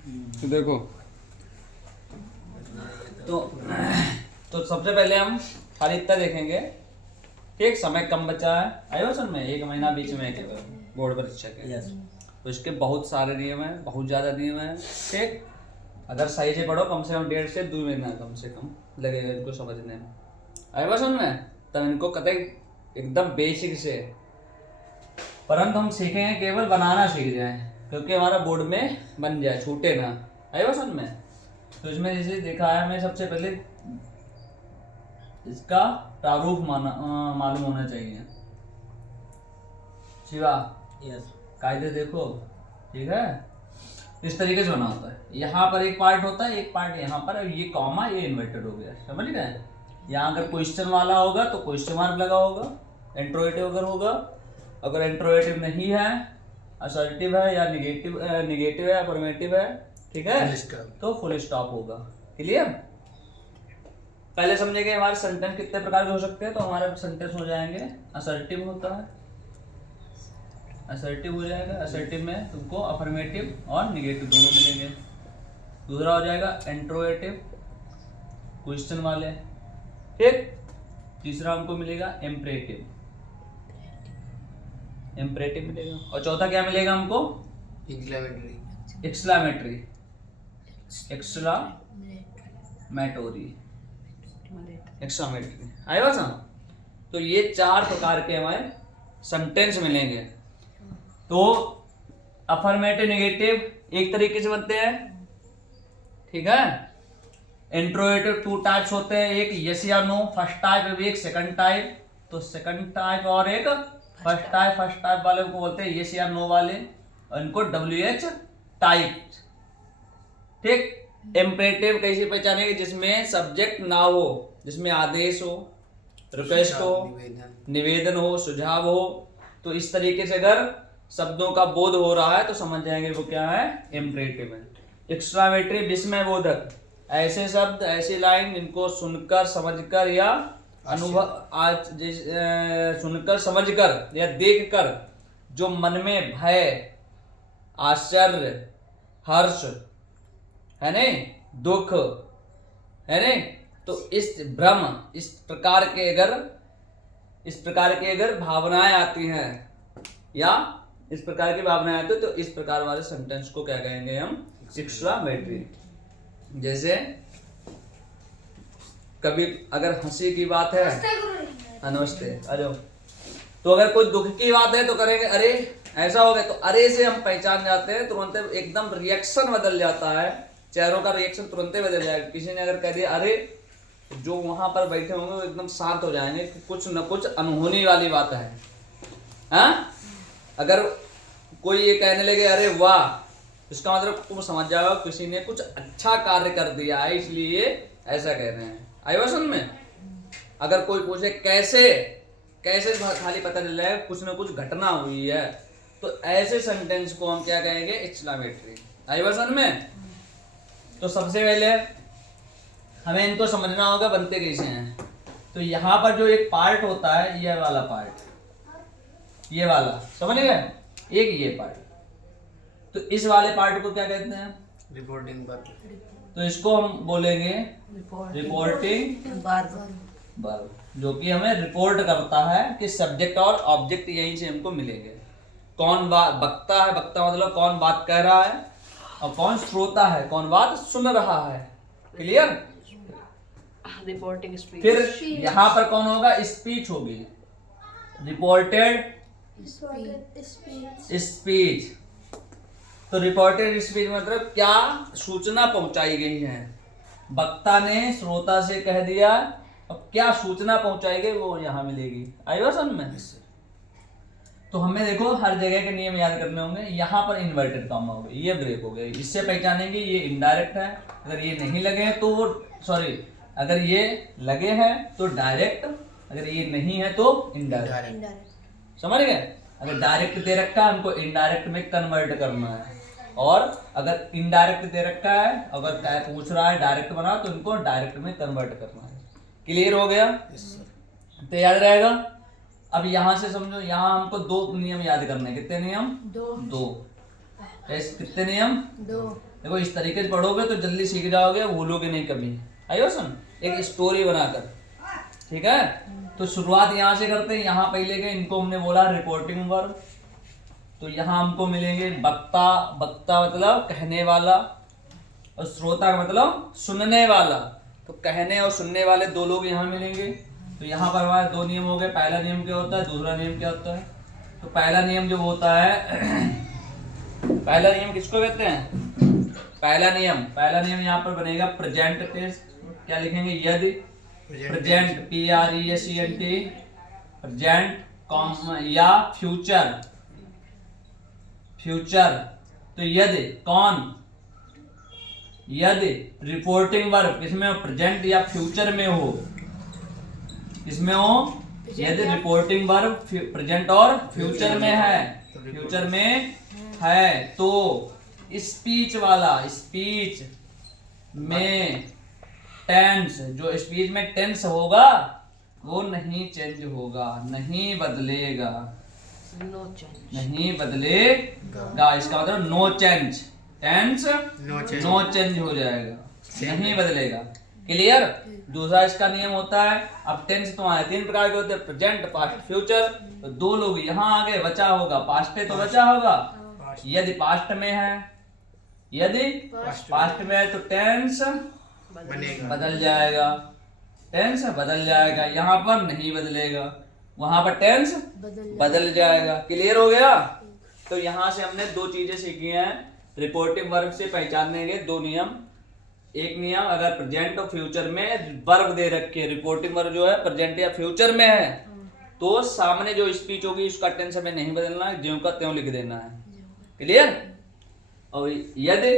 तो देखो, तो सबसे पहले हम खाली इतना देखेंगे। ठीक, समय कम बचा है, आयो सुन में 1 महीना बीच में है बोर्ड परीक्षा के। तो इसके बहुत सारे नियम हैं, बहुत ज़्यादा नियम हैं। ठीक, अगर सही से पढ़ो कम से कम 1.5 से 2 महीना कम से कम लगेगा इनको समझने में। आयो सुन में तब इनको कतई एकदम बेसिक से, परंतु हम सीखेंगे केवल बनाना सीख जाएं, क्योंकि हमारा बोर्ड में बन जाए, छूटे ना। आयो सुन में, तो इसमें जैसे देखा है, हमें सबसे पहले इसका प्रारूप मालूम होना चाहिए। शिवा, यस, कायदे देखो, ठीक है। इस तरीके से बना होता है, यहाँ पर एक पार्ट होता है, एक पार्ट यहाँ पर, ये कॉमा, ये इन्वर्टेड हो गया, समझ गए। यहाँ अगर क्वेश्चन वाला होगा तो क्वेश्चन मार्क लगा होगा, इंट्रोगेटिव अगर होगा। अगर इंट्रोगेटिव नहीं है, असर्टिव है या निगेटिव है, अफर्मेटिव है, ठीक है, तो फुल स्टॉप होगा। क्लियर। पहले समझेंगे हमारे सेंटेंस कितने प्रकार के हो सकते हैं। तो हमारे सेंटेंस हो जाएंगे, असर्टिव होता है, असर्टिव हो जाएगा, असर्टिव में तुमको अफर्मेटिव और निगेटिव दोनों मिलेंगे। दूसरा हो जाएगा इंट्रोगेटिव, क्वेश्चन वाले, ठीक। तीसरा हमको मिलेगा इम्परेटिव, इम्परेटिव मिलेगा। और चौथा क्या मिलेगा हमको, एक्सक्लेमेटरी, एक्सक्लामेटरी, एक्सक्लामेटोरी, एक्सक्लामेटरी। आए बात समझ। तो ये 4 प्रकार के हमारे सेंटेंस मिलेंगे। तो अफर्मेटिव नेगेटिव एक तरीके से बनते हैं, ठीक है। इंट्रोगेटिव 2 टाइप्स होते हैं, एक यस या नो फर्स्ट टाइप, एक सेकंड टाइप। तो सेकंड टाइप और एक फर्स्ट टाइप। फर्स्ट टाइप वाले को बोलते हैं यस या नो वाले, और इनको WH टाइप, ठीक। इम्परेटिव कैसे पहचानेंगे, जिसमें सब्जेक्ट ना हो, जिसमें आदेश हो, रिक्वेस्ट हो, निवेदन हो, सुझाव हो। तो इस तरीके से अगर शब्दों का बोध हो रहा है तो समझ जाएंगे वो क्या है, इम्परेटिव है। एक्सक्लामेटरी विस्मय बोधक, ऐसे शब्द, ऐसी लाइन जिनको सुनकर, समझकर या अनुभव सुनकर, समझकर या देखकर जो मन में भय, आश्चर्य, हर्ष है नहीं, दुख है नहीं, तो इस भ्रम, इस प्रकार के अगर भावनाएं आती हैं या इस प्रकार की भावनाएं आती है, तो इस प्रकार वाले सेंटेंस को क्या कहेंगे हम, एक्सक्लामेटरी। जैसे कभी अगर हंसी की बात है, नमस्ते, आ जाओ। तो अगर कोई दुख की बात है तो करेंगे अरे ऐसा हो गया, तो अरे से हम पहचान जाते हैं, तुरंत एकदम रिएक्शन बदल जाता है, चेहरों का रिएक्शन तुरंत बदल जाएगा। किसी ने अगर कह दिया अरे, जो वहां पर बैठे होंगे वो एकदम शांत हो जाएंगे कि कुछ न कुछ अनहोनी वाली बात है। हाँ, अगर कोई ये कहने लगे अरे वाह, इसका मतलब तुम समझ जाओ किसी ने कुछ अच्छा कार्य कर दिया है, इसलिए ऐसा कह रहे हैं। आयो समझ में। अगर कोई पूछे कैसे, कैसे खाली पता चल जाएगा कुछ न कुछ घटना हुई है, तो ऐसे सेंटेंस को हम क्या कहेंगे, एक्सक्लामेटरी। आयो समझ में। तो सबसे पहले हमें इनको समझना होगा बनते कैसे हैं। तो यहाँ पर जो एक पार्ट होता है, ये वाला पार्ट, ये वाला समझ गए, एक ये पार्ट, तो इस वाले पार्ट को क्या कहते हैं, रिपोर्टिंग वर्ब। तो इसको हम बोलेंगे रिपोर्टिंग वर्ब, जो कि हमें रिपोर्ट करता है कि सब्जेक्ट और ऑब्जेक्ट यहीं से हमको मिलेंगे। कौन बात बकता है, बकता मतलब कौन बात कह रहा है, और कौन श्रोता है, कौन बात सुन रहा है। क्लियर। Reporting speech. फिर यहाँ पर कौन होगा, स्पीच होगी, रिपोर्टेड स्पीच। तो रिपोर्टेड स्पीच मतलब क्या सूचना पहुंचाई गई है, वक्ता ने श्रोता से कह दिया, अब क्या सूचना पहुंचाई गई वो यहाँ मिलेगी। आइए समझ में। तो हमें देखो हर जगह के नियम याद करने होंगे। यहाँ पर इन्वर्टेड कॉमा हो गया, ये ब्रेक हो गया, इससे पहचानेंगे ये इनडायरेक्ट है। अगर ये नहीं लगे हैं तो वो, सॉरी, अगर ये लगे हैं तो डायरेक्ट, अगर ये नहीं है तो इनडायरेक्ट। समझ गए। अगर डायरेक्ट दे रखा है हमको इनडायरेक्ट में कन्वर्ट करना है, और अगर इनडायरेक्ट दे रखा है, अगर क्या पूछ रहा है डायरेक्ट बना, तो इनको डायरेक्ट में कन्वर्ट करना है। क्लियर हो गया। तो याद रहेगा। अब यहाँ से समझो, यहाँ हमको 2 नियम याद करने हैं। कितने नियम, 2। कितने नियम, 2। देखो इस तरीके से पढ़ोगे तो जल्दी सीख जाओगे, भूलोगे नहीं कभी। आइयो सुन, एक स्टोरी बनाकर, ठीक है। तो शुरुआत यहाँ से करते हैं। यहाँ पहले के इनको हमने बोला रिपोर्टिंग वर्ब, तो यहाँ हमको मिलेंगे वक्ता। वक्ता मतलब कहने वाला, और श्रोता का मतलब सुनने वाला। तो कहने और सुनने वाले दो लोग यहाँ मिलेंगे। तो यहाँ पर हमारे दो नियम हो गए। पहला नियम क्या होता है, दूसरा नियम क्या होता है। तो पहला नियम जो होता है पहला नियम किसको कहते हैं, पहला नियम यहाँ पर बनेगा प्रेजेंट टेंस। क्या लिखेंगे, यदि प्रेजेंट PRESENT प्रेजेंट या फ्यूचर। तो यदि कौन, यदि रिपोर्टिंग वर्ब किसमें हो, प्रेजेंट या फ्यूचर में हो, किसमें हो, यदि रिपोर्टिंग वर्ब प्रेजेंट और फ्यूचर में है, तो स्पीच वाला, स्पीच में टेंस, जो स्पीच में टेंस होगा वो नहीं चेंज होगा, नहीं बदलेगा, नो चेंज, नहीं बदलेगा। इसका मतलब no change, tense no change हो जाएगा, नहीं बदलेगा। क्लियर। दूसरा इसका नियम होता है, अब टेंस तुम्हारे तीन प्रकार के होते हैं, प्रेजेंट, पास्ट, फ्यूचर। तो दो लोग यहाँ आ गए, बचा होगा पास्ट है तो बचा होगा। यदि पास्ट में है, यदि पास्ट में है तो टेंस बदल जाएगा, टेंस बदल जाएगा। यहाँ पर नहीं बदलेगा, वहां पर टेंस बदल जाएगा। क्लियर हो गया। तो यहाँ से हमने दो चीजें सीखी हैं। रिपोर्टिव वर्ब से पहचानने के दो नियम। एक नियम, अगर प्रेजेंट और फ्यूचर में वर्ब दे रखे, रिपोर्टिव वर्ब जो है प्रेजेंट या फ्यूचर में है, तो सामने जो स्पीच होगी उसका टेंस हमें नहीं बदलना है, ज्यों का त्यों लिख देना है। क्लियर। और यदि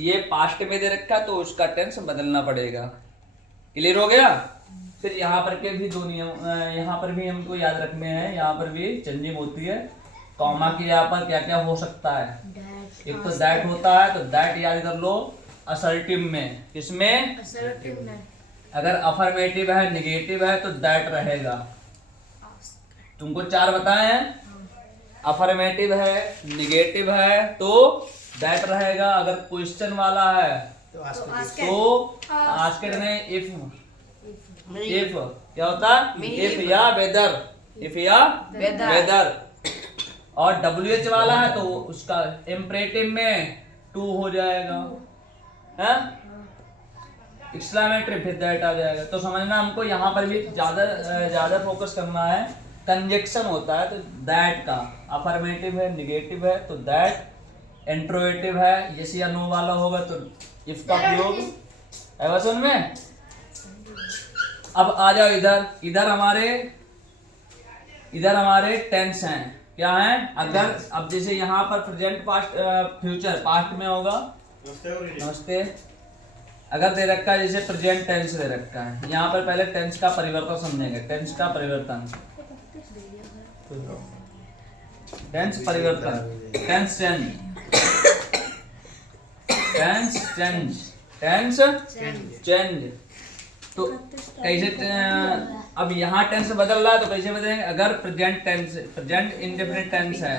ये पास्ट में दे रखा तो उसका टेंस बदलना पड़ेगा। क्लियर हो गया। फिर यहाँ पर के भी दो नियम, यहाँ पर भी हमको याद रखने हैं। यहाँ पर भी चेंजिंग होती है। कॉमा की यहाँ पर क्या क्या हो सकता है, एक तो दैट होता है, तो दैट याद कर लो। असर्टिव में, किसमें, अगर अफर्मेटिव है, निगेटिव है तो दैट रहेगा। तुमको चार बताए हैं, अफर्मेटिव है, निगेटिव है तो दैट रहेगा। अगर क्वेश्चन वाला है तो आस्केड नहीं, इफ क्या होता है, इफ या वेदर, इफ या वेदर। और WH वाला है तो उसका इम्परेटिव में टू हो जाएगा, है एक्सक्लेमेटरी, फिर दैट आ जाएगा। तो समझना हमको यहाँ पर भी ज्यादा फोकस करना है। कंजक्शन होता है तो दैट का, अफर्मेटिव है, निगेटिव है तो दैट, इंट्रोगेटिव है, यस या नो वाला होगा तो इफ का प्रयोग है वचन में। अब आ जाओ इधर हमारे टेंस हैं। क्या है, अगर अब जैसे यहाँ पर प्रेजेंट, पास्ट, फ्यूचर पास्ट में होगा, नमस्ते, अगर दे रखा है जैसे प्रेजेंट टेंस दे रखा है, यहाँ पर पहले टेंस का परिवर्तन समझेंगे। टेंस का परिवर्तन, टेंस परिवर्तन, tense change, tense change, tense change. तो कैसे, अब यहाँ टेंस बदल रहा है तो कैसे बदलेंगे, अगर present tense, present indefinite tense है,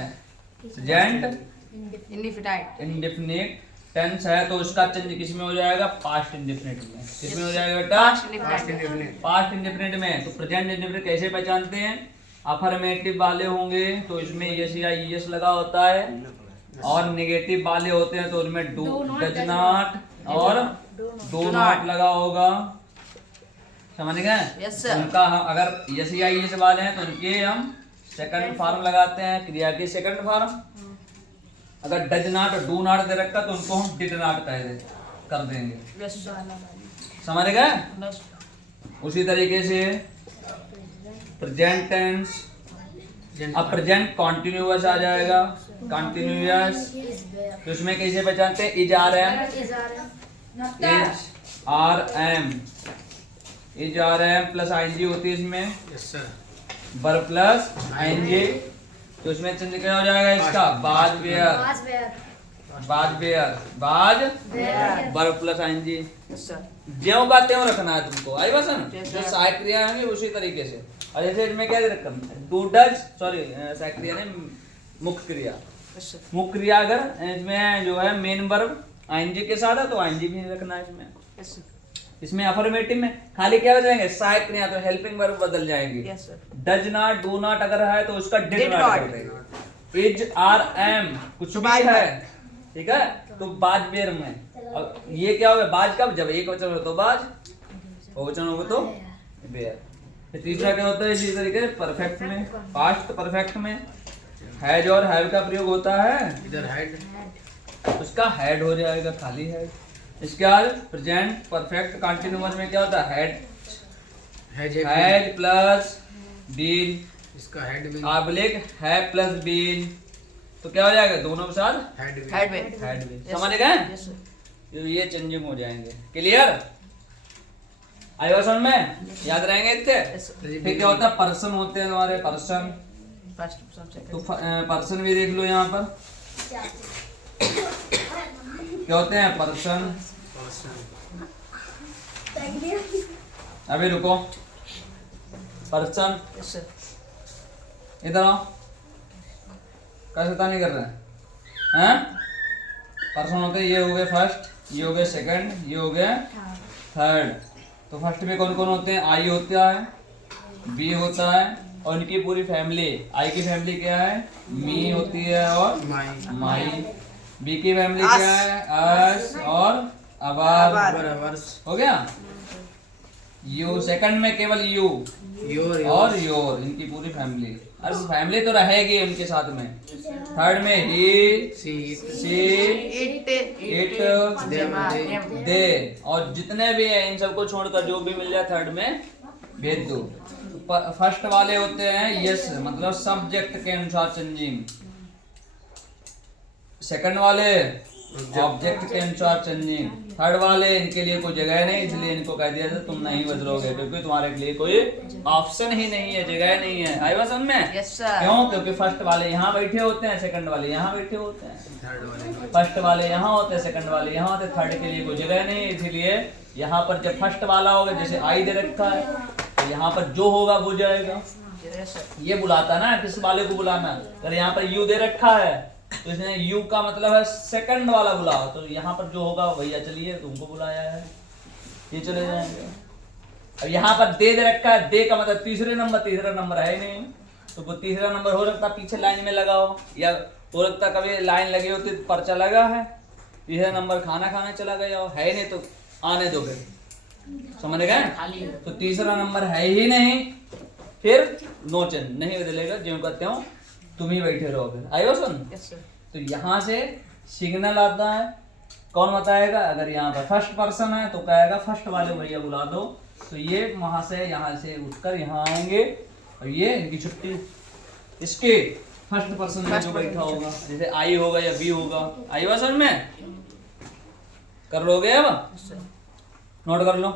प्रेजेंट इंडेफिनिट टेंस है तो उसका चेंज किस में हो जाएगा, पास्ट इंडेफिनिट में। किस में हो जाएगा बेटा, पास्ट इंडेफिनिट में। तो प्रेजेंट इंडेफिनिट कैसे पहचानते हैं, अफर्मेटिव वाले होंगे तो इसमें यस या ईएस लगा होता है, और नेगेटिव वाले होते हैं तो उनमें डू, डज नॉट और डू नॉट लगा होगा। समझ गए। Yes, sir. उनका हम अगर यस या ईएस वाले हैं तो उनके हम सेकंड फॉर्म लगाते हैं, क्रिया के सेकंड फॉर्म। अगर डज नॉट और डू नॉट दे रखा तो उनको हम डिड नॉट कर देंगे। समझ गए। उसी तरीके से प्रेजेंट टेंस, अब प्रेजेंट कॉन्टिन्यूअस आ जाएगा, कॉन्टिन्यूअस। तो उसमें कैसे पहचानते हैं, is are am, is are am plus ING होती है इसमें, वर्ब प्लस आईएनजी। तो इसमें चेंज क्या हो जाएगा इसका, बाज बेयर, वर्ब प्लस आईएनजी। ज्यों का त्यों रखना है तुमको, आई बस ना। जो सहायक क्रिया है उसी तरीके से। और जैसे इसमें क्या रखा, डू डज, सॉरी सहायक क्रिया नहीं, मुख्य क्रिया। मुख्य क्रिया अगर इसमें जो है मेन वर्ब आईएनजी के साथ है तो आईएनजी भी नहीं रखना है इसमें। Yes, sir. इसमें अफर्मेटिव में खाली क्या हो जाएंगे, सहायक नहीं आता, हेल्पिंग वर्ब बदल जाएंगे। Yes, sir. Does not, do not अगर है तो उसका डिड Did नॉट not. कर देंगे। इज, आर, एम कुछ भी बाज है, ठीक है, तो बाज बेर में। अब ये क्या होगा, बाज कब, जब एक वचन हो तो बाज, बहुवचन होगा तो बेयर। फिर तीसरा क्या होता है इसी तरीके परफेक्ट में, पास्ट परफेक्ट में हैज और हैव का प्रयोग होता है, इधर हेड उसका हेड हो जाएगा, खाली हेड। इसके बाद प्रेजेंट परफेक्ट कंटीन्यूअस में क्या होता है, हैज प्लस बीन, इसका हेड में आप लिख है प्लस बीन, तो क्या हो जाएगा, दोनों के साथ हेड में Head में. Head been. Yes, समझ sir. गए, Yes, sir. तो ये चेंजिंग हो जाएंगे। क्लियर, आएगा समझ में, याद रहेंगे इतने। Yes, sir. फिर क्या होता है, पर्सन होते हैं हमारे, पर्सन, First person, second. तो पर्सन भी देख लो यहाँ पर क्या होते हैं, पर्सन। अभी रुको, पर्सन, Yes, sir. इधर आओ, कैसे नहीं कर रहे हैं, पर्सन होते हैं, ये हो गए फर्स्ट, ये हो गए सेकंड, ये हो गए थर्ड। तो फर्स्ट में कौन कौन होते हैं, आई होता है, बी होता है और इनकी पूरी फैमिली। आई की फैमिली क्या है, मी होती है और माई। बी की फैमिली अस। क्या है, अस और अबार। अबार। हो गया। यू सेकंड में केवल यू योर और योर, इनकी पूरी फैमिली। अरे फैमिली तो रहेगी उनके साथ में। थर्ड में ही, सी सी, It, इट, them. दे, और जितने भी हैं इन सबको छोड़कर जो भी मिल जाए थर्ड में भेज दो। फर्स्ट वाले होते हैं यस, मतलब सब्जेक्ट के अनुसार चेंजिंग। सेकंड वाले ऑब्जेक्ट के अनुसार चेंजिंग। थर्ड वाले इनके लिए कोई जगह नहीं, इसलिए इनको कह दिया था तुम नहीं बदलोगे, क्योंकि तुम्हारे लिए कोई ऑप्शन ही नहीं है, जगह नहीं है। आई बात समझ में? Yes, sir. क्यों? क्योंकि फर्स्ट वाले यहाँ बैठे होते हैं, सेकंड वाले यहाँ बैठे होते हैं। थर्ड वाले फर्स्ट वाले यहाँ होते हैं, सेकंड वाले यहाँ होते हैं, थर्ड के लिए कोई जगह नहीं है। इसीलिए यहाँ पर जब फर्स्ट वाला होगा, जैसे आई दे रखा है, तो यहाँ पर जो होगा वो जाएगा। Yes, sir. ये बुलाता ना, किस वाले को बुलाना। अगर यहाँ पर यू दे रखा है तो इसने यू का मतलब है सेकंड वाला बुलाओ, तो यहाँ पर जो होगा भैया चलिए तुमको बुलाया है, ये चले जाएंगे। अब यहाँ पर दे रखा है, दे का मतलब तीसरा नंबर है ही नहीं, तो वो तीसरा नंबर हो सकता है पीछे लाइन में लगा हो, या हो सकता कभी लाइन लगी होती तो पर्चा लगा है, तीसरा नंबर खाना खाने चला गया हो, है ही नहीं तो आने दो फिर। समझ गए? खाली है. तो तीसरा नंबर है ही नहीं, फिर नो चेंज, नहीं बदलेगा, ज्यों कहते हो तुम ही बैठे रहो। फिर आयो सुन। Yes, sir. तो यहाँ से सिग्नल आता है, कौन बताएगा? अगर यहाँ पर फर्स्ट पर्सन है तो कहेगा फर्स्ट वाले भैया बुला दो, तो ये वहां से यहाँ से उठकर यहाँ आएंगे और ये इनकी छुट्टी इसके फर्स्ट पर्सन में जो बैठा होगा, जैसे आई होगा या बी होगा। आई बात समझ में? कर लोगे अब? Yes, sir. नोट कर लो।